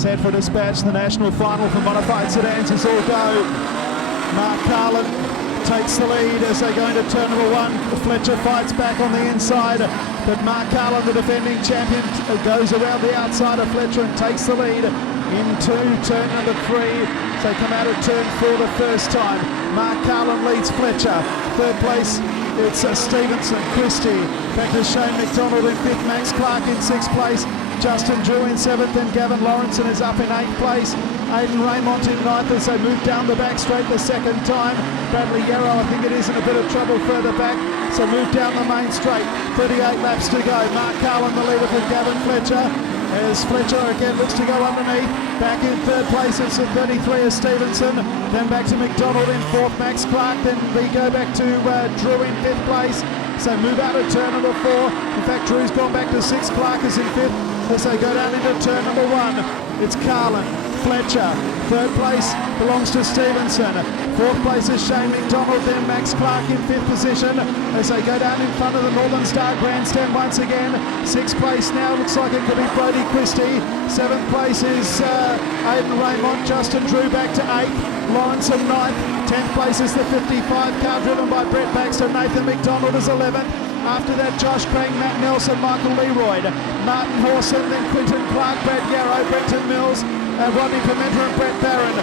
Set for dispatch, the national final for modified sedans is all go. Mark Carlin takes the lead as they go into turn number one. Fletcher fights back on the inside, but Mark Carlin, the defending champion, goes around the outside of Fletcher and takes the lead into turn number three. So they come out of turn four the first time. Mark Carlin leads Fletcher. Third place, it's Stevenson, Christie. Back to Shane McDonald in fifth, Max Clark in sixth place. Justin Drew in seventh, and Gavin Lawrenson is up in eighth place. Aidan Raymond in ninth as they move down the back straight the second time. Bradley Yarrow, I think it is in a bit of trouble further back, so move down the main straight. 38 laps to go. Mark Carlin the leader for Gavin Fletcher, as Fletcher again looks to go underneath. Back in third place, it's at 33 is Stevenson. Then back to McDonald in fourth, Max Clark. Then we go back to Drew in fifth place. So move out of turn number four. In fact, Drew's gone back to sixth, Clark is in fifth. As they go down into turn number one, it's Carlin, Fletcher. Third place belongs to Stevenson. Fourth place is Shane McDonald, then Max Clark in fifth position as they go down in front of the Northern Star Grandstand once again. Sixth place now looks like it could be Brodie Christie. Seventh place is Aidan Raymond. Justin Drew back to eighth. Lawrence in ninth. 10th place is the 55 car driven by Brett Baxter. Nathan McDonald is 11th. After that, Josh Crane, Matt Nelson, Michael Leroy, Martin Hawson, then Quinton Clark, Brad Yarrow, Brenton Mills, Rodney Pimenta and Brett Barron.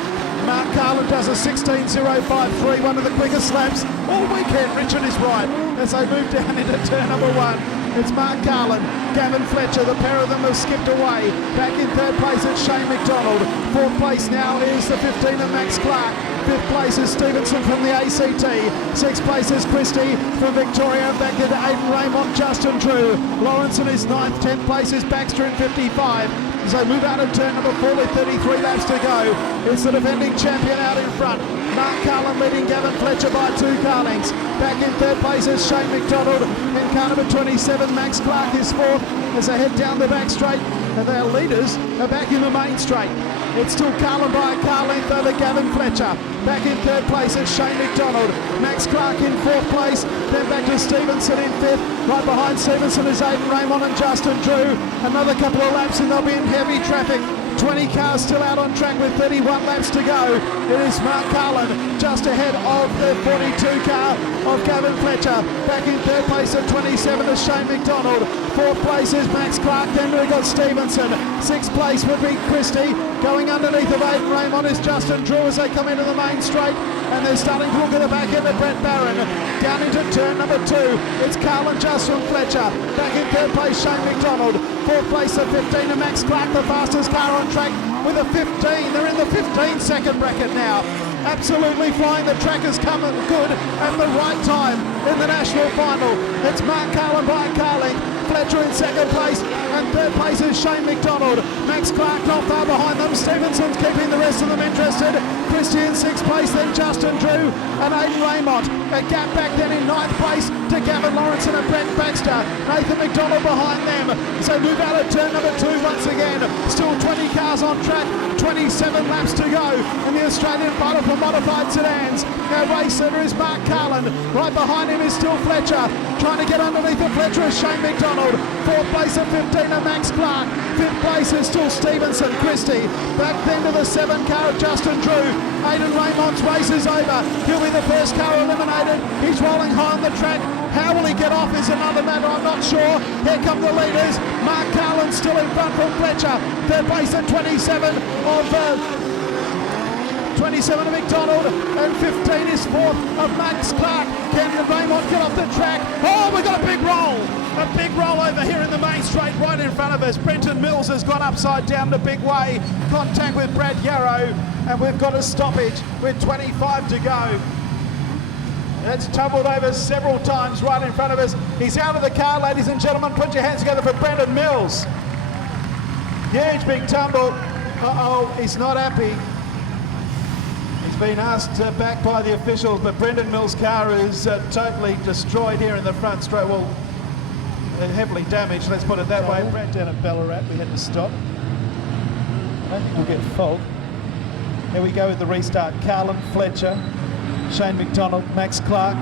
Mark Carlin does a 16.053, one of the quickest laps all weekend. Richard is right as they move down into turn number one. It's Mark Carlin, Gavin Fletcher, the pair of them have skipped away. Back in third place, it's Shane McDonald. Fourth place now is the 15 of Max Clark. Fifth place is Stevenson from the ACT. Sixth place is Christie from Victoria. Back into Aidan Raymond, Justin Drew. Lawrenson is ninth. 10th place is Baxter in 55. As they move out of turn number four with 33 laps to go. It's the defending champion out in front. Mark Carlin leading Gavin Fletcher by 2 car lengths. Back in third place is Shane McDonald. In car number 27, Max Clark is fourth as they head down the back straight. And their leaders are back in the main straight. It's still Carlin by a car length over Gavin Fletcher. Back in third place is Shane McDonald. Max Clark in fourth place. Then back to Stevenson in fifth. Right behind Stevenson is Aidan Raymond and Justin Drew. Another couple of laps and they'll be in heavy traffic. 20 cars still out on track with 31 laps to go. It is Mark Carlin just ahead of the 42 car of Gavin Fletcher. Back in third place at 27 is Shane McDonald. Fourth place is Max Clark. Then we've got Stevenson. Sixth place would be Christie. Going underneath of Aidan Raymond is Justin Drew as they come into the main straight. And they're starting to look at the back end of Brett Barron. Down into turn number two, it's Carlin just from Fletcher. Back in third place, Shane McDonald. Fourth place, the 15 of Max Clark, the fastest car on track with a 15. They're in the 15-second bracket now. Absolutely flying. The track has come good at the right time in the national final. It's Mark Carlin by a car length. Fletcher in second place, and third place is Shane McDonald. Max Clark not far behind them. Stevenson's keeping the rest of them interested. Christie in sixth place, then Justin Drew and Aidan Raymond. A gap back then in ninth place to Gavin Lawrenson and Brett Baxter. Nathan McDonald behind them. So move out of turn number two once again. Still 20 cars on track, 27 laps to go in the Australian final for modified sedans. Our race leader is Mark Carlin. Right behind him is still Fletcher. Trying to get underneath the Fletcher is Shane McDonald. Fourth place at 15 of Max Clark. Fifth place is still Stevenson, Christie. Back then to the 7 car of Justin Drew. Aidan Raymond's race is over. He'll be the first car eliminated. He's rolling high on the track. How will he get off is another matter, I'm not sure. Here come the leaders. Mark Carlin still in front from Fletcher. Third place at 27 of McDonald, and 15 is fourth of Max Clark. Can Raymond get off the track? Oh, we've got a big roll! A big roll over here in the main straight right in front of us. Brenton Mills has gone upside down the big way. Contact with Brad Yarrow, and we've got a stoppage with 25 to go. It's tumbled over several times right in front of us. He's out of the car, ladies and gentlemen. Put your hands together for Brenton Mills. Huge big tumble. Uh-oh, he's not happy. Been asked back by the officials, but Brendan Mills' car is totally destroyed here in the front straight. Well, heavily damaged, let's put it that way. Down at Ballarat, we had to stop. I don't think we'll get fault. Here we go with the restart. Carlin, Fletcher, Shane McDonald, Max Clark.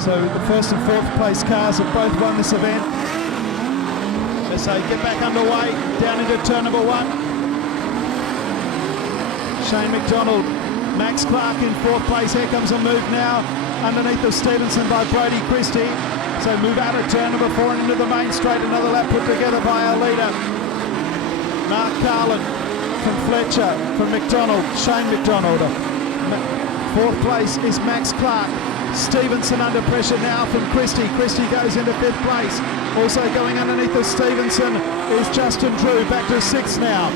So the first and fourth place cars have both won this event. So get back underway, down into turn number one. Shane McDonald. Max Clark in fourth place. Here comes a move now underneath of Stevenson by Brodie Christie. So move out of turn number 4 and into the main straight. Another lap put together by our leader, Mark Carlin from Fletcher, from McDonald, Shane McDonald. Fourth place is Max Clark. Stevenson under pressure now from Christie. Christie goes into fifth place. Also going underneath of Stevenson is Justin Drew, back to sixth now.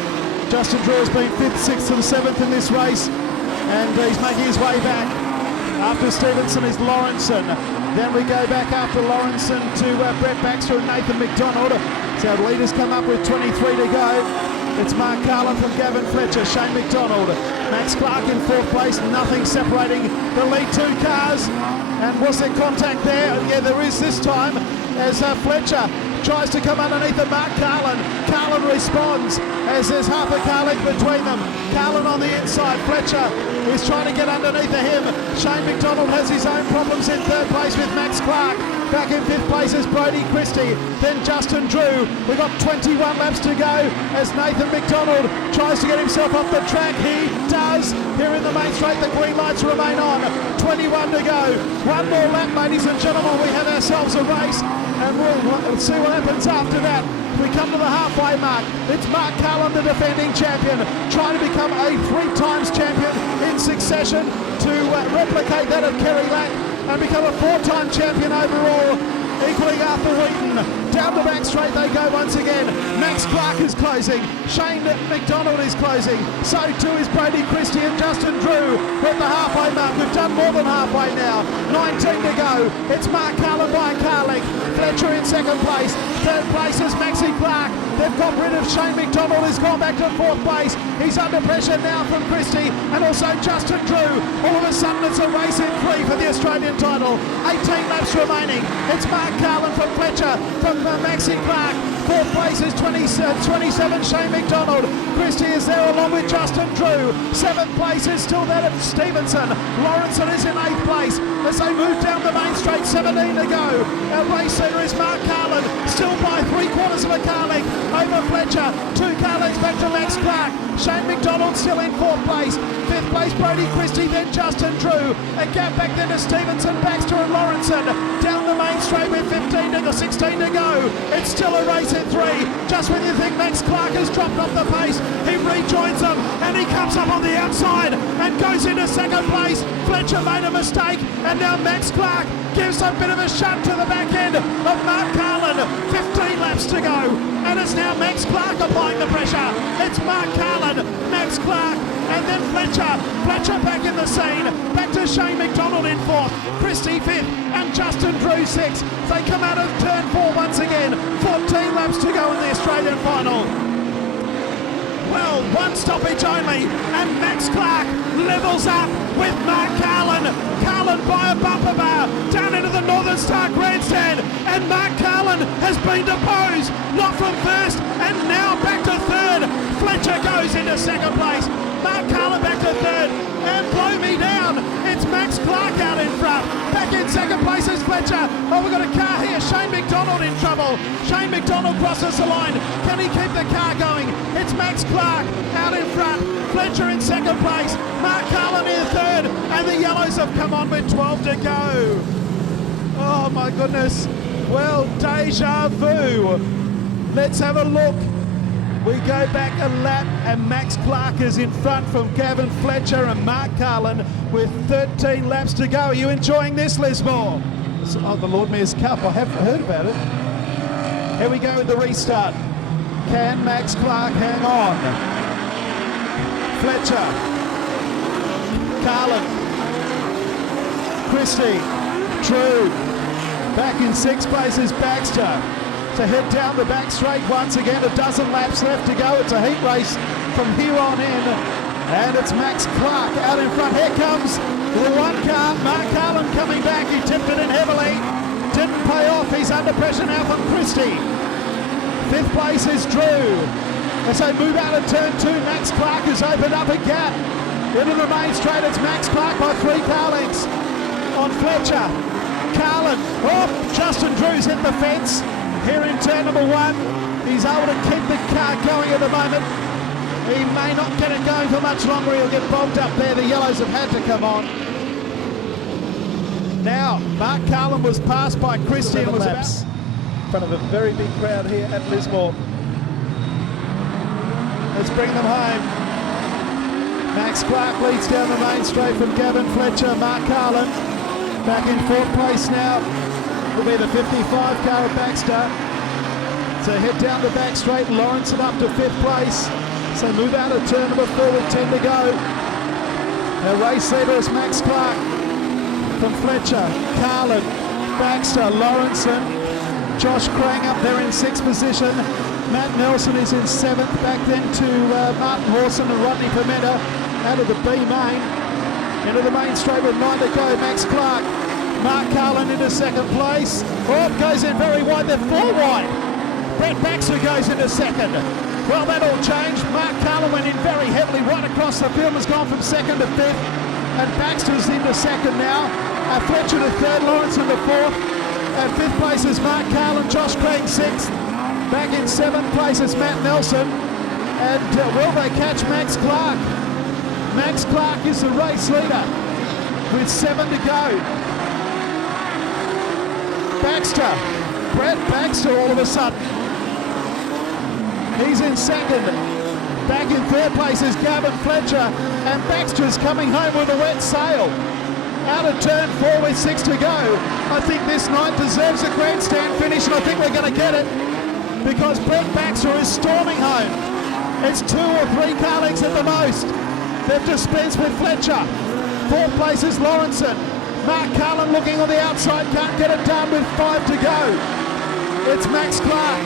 Justin Drew has been fifth, sixth and seventh in this race, and he's making his way back. After Stevenson is Lawrenson. Then we go back after Lawrenson to Brett Baxter and Nathan McDonald. So our leaders come up with 23 to go. It's Mark Carlin from Gavin Fletcher, Shane McDonald, Max Clark in fourth place, nothing separating the lead two cars. And was there contact there? Yeah, there is this time as Fletcher tries to come underneath of Mark Carlin. Carlin responds as there's half a car length between them. Carlin on the inside, Fletcher is trying to get underneath of him. Shane McDonald has his own problems in third place with Max Clark. Back in fifth place is Brodie Christie, then Justin Drew. We've got 21 laps to go as Nathan McDonald tries to get himself off the track. He does. Here in the main straight, the green lights remain on. 21 to go. One more lap, ladies and gentlemen. We have ourselves a race, and we'll see what happens after that. We come to the halfway mark. It's Mark Carlin, the defending champion, trying to become a 3 times champion in succession to replicate that of Kerry Lack and become a 4-time champion overall, equaling Arthur Wheaton. Down the back straight they go once again. Max Clark is closing. Shane McDonald is closing. So too is Brodie Christie and Justin Drew. We're at the halfway mark. We've done more than halfway now. 19 to go. It's Mark Carlin by a car length. Fletcher in second place. Third place is Maxie Clark. They've got rid of Shane McDonald. He's gone back to fourth place. He's under pressure now from Christie and also Justin Drew. All of a sudden it's a race in 3 for the Australian title. 18 laps remaining. It's Mark Carlin from Fletcher, from Maxie Clark. Fourth place is 27 Shane McDonald. Christie is there along with Justin Drew. Seventh place is still that of Stevenson. Lawrenson is in 8th place as they move down the main straight. 17 to go. Our race leader is Mark Carlin, still by 3/4 of a car length over Fletcher. 2 car lengths back to Max Clark. Shane McDonald still in 4th place. 5th place Brodie Christie, then Justin Drew. A gap back then to Stevenson, Baxter and Lawrenson. Down the main straight with 16 to go. It's still a race in 3. Just when you think Max Clark has dropped off the pace, he rejoins them and he comes up on the outside and goes into second place. Fletcher made a mistake and now Max Clark gives a bit of a shut to the back end of Mark Carlin. 15 laps to go and it's now Max Clark applying the pressure. It's Mark Carlin, Max Clark and then Fletcher. Fletcher back in the scene. Back to Shane McDonald in 4th, Christie 5th and Justin Drew 6th. They come out of turn 4 once again. 14 laps to go in the Australian final. Well, one stoppage only and Max Clark levels up with Mark Carlin. Carlin by a bumper bar down into the Northern Star Grandstand and Mark Carlin has been deposed, not from first and now back to third. Fletcher goes into second place. Mark Carlin back to third and blow me down. It's Max Clark out in front. Back in second place is Fletcher. Oh, we've got a car here. Shane McDonald in trouble. Shane McDonald crosses the line. Can he keep the car going? It's Max Clark out in front. Fletcher in second place. Mark Carlin in third. And the yellows have come on with 12 to go. Oh my goodness. Well, deja vu. Let's have a look. We go back a lap and Max Clark is in front from Gavin Fletcher and Mark Carlin with 13 laps to go. Are you enjoying this, Lismore? Oh, the Lord Mayor's Cup. I haven't heard about it. Here we go with the restart. Can Max Clark hang on? Fletcher. Carlin. Christie. Drew. Back in 6th place is Baxter. To head down the back straight once again. A dozen laps left to go. It's a heat race from here on in. And it's Max Clark out in front. Here comes the one car. Mark Carlin coming back. He tipped it in heavily. Didn't pay off. He's under pressure now from Christie. 5th place is Drew. As they move out of turn 2, Max Clark has opened up a gap. Into the main straight, it's Max Clark by 3 car lengths on Fletcher. Carlin. Oh, Justin Drew's hit the fence. Here in turn number 1, he's able to keep the car going at the moment. He may not get it going for much longer. He'll get bogged up there. The yellows have had to come on. Now, Mark Carlin was passed by Christian. Was laps in front of a very big crowd here at Lismore. Let's bring them home. Max Clark leads down the main straight from Gavin Fletcher. Mark Carlin back in fourth place now. Will be the 55 car of Baxter. So head down the back straight. Lawrenson up to fifth place. So move out of turn number 4 with 10 to go. Our race leader is Max Clark from Fletcher, Carlin, Baxter, Lawrenson, Josh Crang up there in sixth position. Matt Nelson is in seventh, back then to Martin Horson and Rodney Pimenta out of the B main. Into the main straight with 9 to go, Max Clark. Mark Carlin into second place. Oh, it goes in very wide, they're 4 wide. Brett Baxter goes into second. Well, that all changed. Mark Carlin went in very heavily right across the field, has gone from second to fifth. And Baxter's into second now. Fletcher to third, Lawrence into fourth. At fifth place is Mark Carlin, Josh Craig sixth. Back in seventh place is Matt Nelson. And will they catch Max Clark? Max Clark is the race leader with 7 to go. Baxter, Brett Baxter all of a sudden. He's in second. Back in third place is Gavin Fletcher, and Baxter's coming home with a wet sail. Out of turn 4 with 6 to go. I think this night deserves a grandstand finish, and I think we're going to get it because Brett Baxter is storming home. It's 2 or 3 car lengths at the most. They've dispensed with Fletcher. Fourth place is Lawrenson. Mark Carlin looking on the outside, can't get it done with 5 to go. It's Max Clark.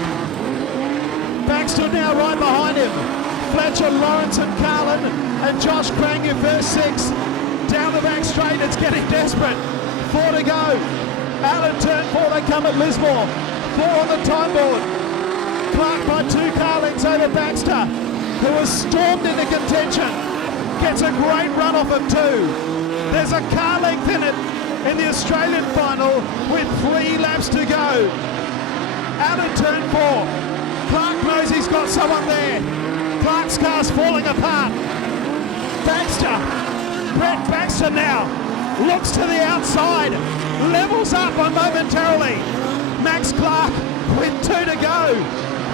Baxter now right behind him. Fletcher, Lawrence and Carlin and Josh Crang your first 6. Down the back straight, it's getting desperate. 4 to go. Out of turn 4 they come at Lismore. 4 on the time board. Clark by 2 car lengths over Baxter, who has stormed into contention. Gets a great run off of 2. There's a car length in it in the Australian final with 3 laps to go. Out of turn 4. Clark knows he's got someone there. Clark's car's falling apart. Baxter, Brett Baxter now, looks to the outside, levels up momentarily. Max Clark with 2 to go.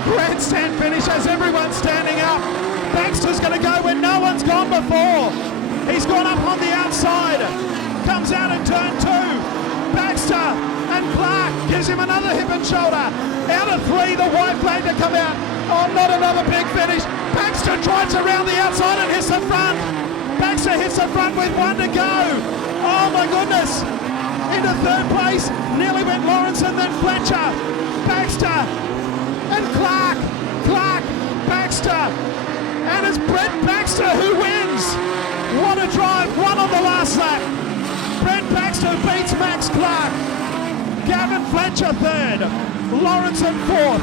Grandstand finish as everyone's standing up. Baxter's going to go where no one's gone before. He's gone up on the outside, comes out in turn 2. Baxter and Clark gives him another hip and shoulder. Out of 3, the white flag to come out. Oh, not another big finish. Baxter drives around the outside and hits the front. Baxter hits the front with 1 to go. Oh my goodness. Into third place, nearly went Lawrence and then Fletcher. Baxter and Clark. Clark, Baxter. And it's Brett Baxter who wins. What a drive, 1 on the last lap. Brett Baxter beats Max Clark. Gavin Fletcher third. Lawrence in fourth.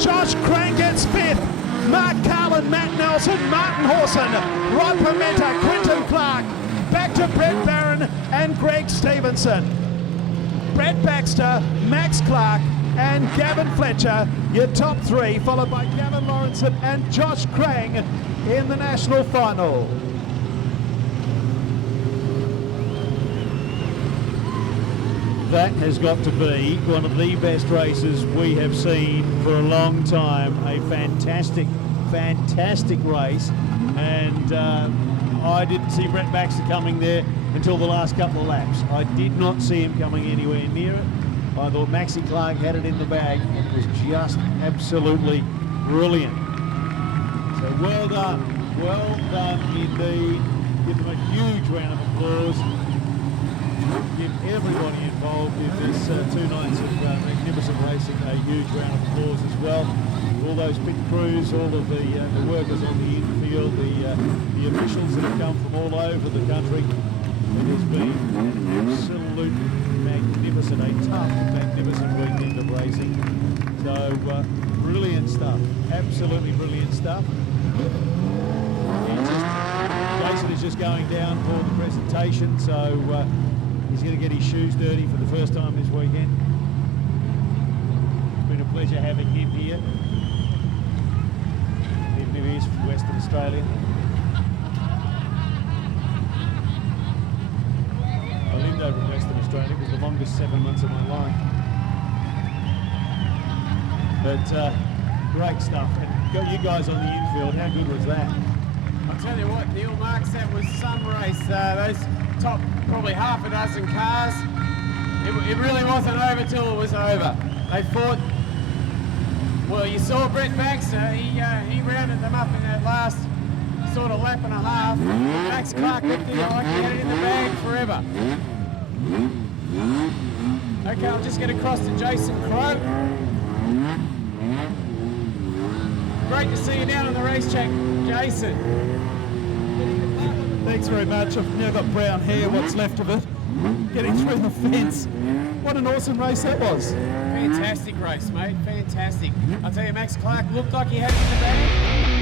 Josh Crane gets fifth. Mark Carlin, Matt Nelson, Martin Horson, Rod Pimenta, Quinton Clark. Back to Brett Barron and Greg Stevenson. Brett Baxter, Max Clark and Gavin Fletcher, your top 3, followed by Gavin Lawrenson and Josh Crane in the national final. That has got to be one of the best races we have seen for a long time. A fantastic, fantastic race. And I didn't see Brett Baxter coming there until the last couple of laps. I did not see him coming anywhere near it. I thought Maxie Clark had it in the bag, and it was just absolutely brilliant. So well done indeed. Give them a huge round of applause. Give everybody involved in this 2 nights of magnificent racing a huge round of applause as well. All those pit crews, all of the workers on the infield, the officials that have come from all over the country. It has been an absolute magnificent, a tough, magnificent weekend of racing. So brilliant stuff, absolutely brilliant stuff. Jason is just going down for the presentation, so he's going to get his shoes dirty for the first time this weekend. It's been a pleasure having him here. Even if he is from Western Australia. Australia. I lived over in Western Australia. It was the longest 7 months of my life. But great stuff. And got you guys on the infield. How good was that? I'll tell you what, Neil Marks, that was some race. Those top probably half a dozen cars, it really wasn't over till it was over. They fought. Well, you saw Brett Baxter, he rounded them up in that last sort of lap and a half. Max Clark looked in like he had it in the bag forever. Okay, I'll just get across to Jason Crowe. Great to see you down on the racetrack, Jason. Thanks very much. I've now got brown hair, what's left of it. Getting through the fence. What an awesome race that was. Fantastic race, mate. Fantastic. I'll tell you, Max Clark looked like he had it in the bag.